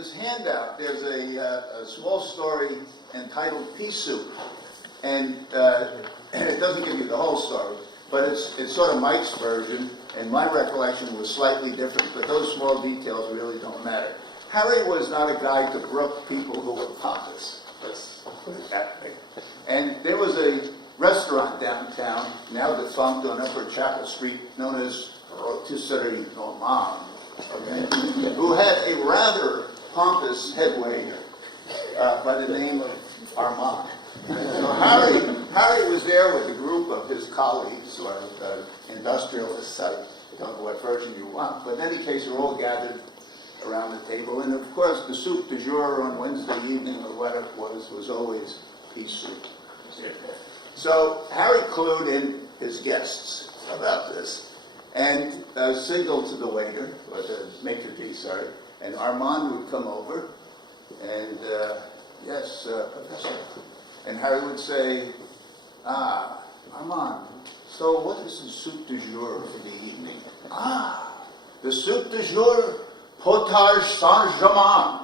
this handout, there's a small story entitled Pea Soup. And it doesn't give you the whole story, but it's sort of Mike's version, and my recollection was slightly different, but those small details really don't matter. Harry was not a guy to brook people who were pompous. Let's put it that way. And there was a restaurant downtown, now defunct on Upper Chapel Street, known as Rotisserie Normand, okay, who had a rather pompous head waiter by the name of Armand. So Harry was there with a group of his colleagues, or industrialists, I don't know what version you want, but in any case, we're all gathered around the table, and of course, the soup du jour on Wednesday evening, or whatever it was always pea soup. So Harry clued in his guests about this, and signaled to the waiter, or the maitre d', sorry, and Armand would come over, and yes, Professor. And Harry would say, Armand, so what is the soup du jour for the evening? The soup du jour, potage Saint-Germain.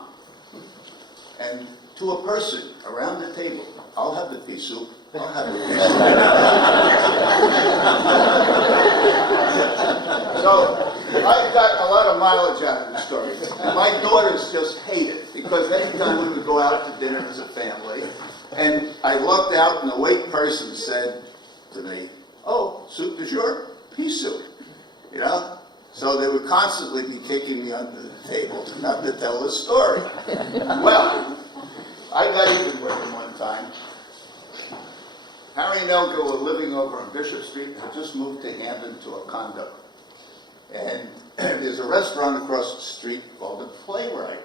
And to a person around the table, I'll have the pea soup, I'll have the pea soup. So, I've got a lot of mileage out of the story. My daughters just hate it, because anytime we would go out to dinner as a family, and I looked out and the wait person said to me, oh, soup du jour, pea soup, you know? So they would constantly be kicking me under the table not to tell the story. Well, I got even with him one time. Harry and Elga were living over on Bishop Street and had just moved to Hampton to a condo. And there's a restaurant across the street called the Playwright.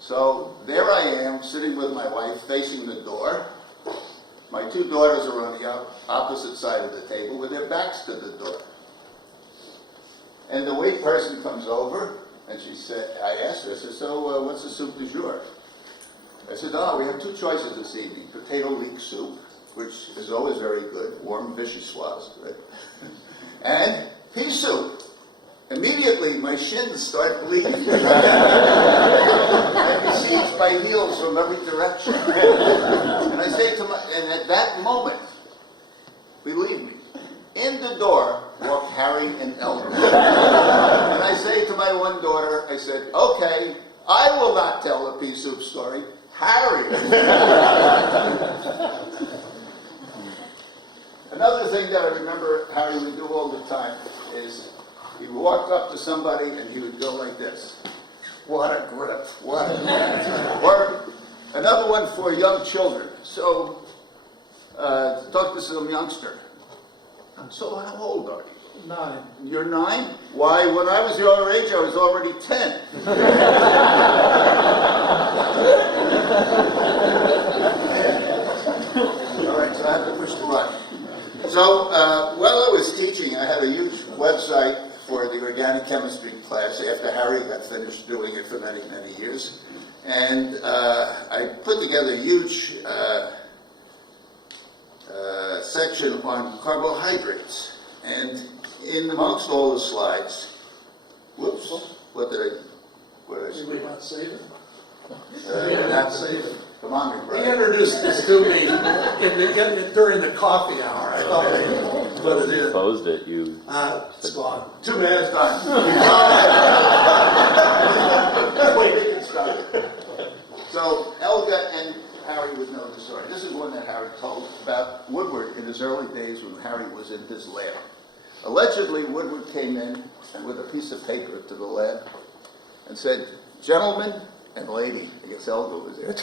So there I am, sitting with my wife, facing the door. My two daughters are on the opposite side of the table with their backs to the door. And the wait person comes over, and she said, I asked her, I said, so what's the soup du jour? I said, we have two choices this evening. Potato leek soup, which is always very good, warm vichyssoise, right? And pea soup. Immediately, my shins start bleeding. I'm besieged by heels from every direction. And I say to and at that moment, believe me, in the door walked Harry and Elga. And I say to my one daughter, I said, okay, I will not tell the pea soup story. Harry. Another thing that I remember Harry would do all the time is he would walk up to somebody and he would go like this. What a grip, what a grip. Or another one for young children. So, talk to some youngster. So how old are you? 9. You're 9? Why, when I was your age, I was already 10. All right, so I have to push the button. So, while I was teaching, I had a huge website for the organic chemistry class after Harry got finished doing it for many, many years. And I put together a huge section on carbohydrates. And in amongst all the slides, whoops, what did I say? Did we not save it? We're not saving. Come on, He introduced this to me during the coffee hour. I thought I put it in. Exposed it, you. It's gone. Too bad it's done. Wait, they can start. So Elga and Harry would know the story. This is one that Harry told about Woodward in his early days when Harry was in his lab. Allegedly, Woodward came in and with a piece of paper to the lab and said, gentlemen and lady, I guess Elga was there.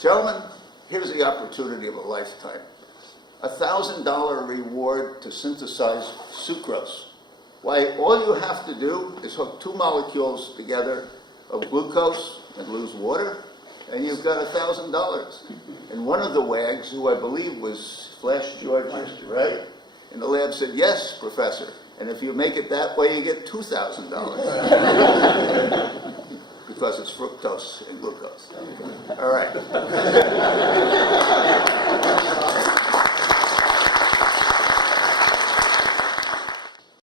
Gentlemen, here's the opportunity of a lifetime. $1,000 reward to synthesize sucrose. Why, all you have to do is hook 2 molecules together of glucose and lose water, and you've got $1,000. And one of the wags, who I believe was Flash George, right? In the lab said, yes, professor. And if you make it that way, you get $2,000. Because it's fructose and glucose. All right.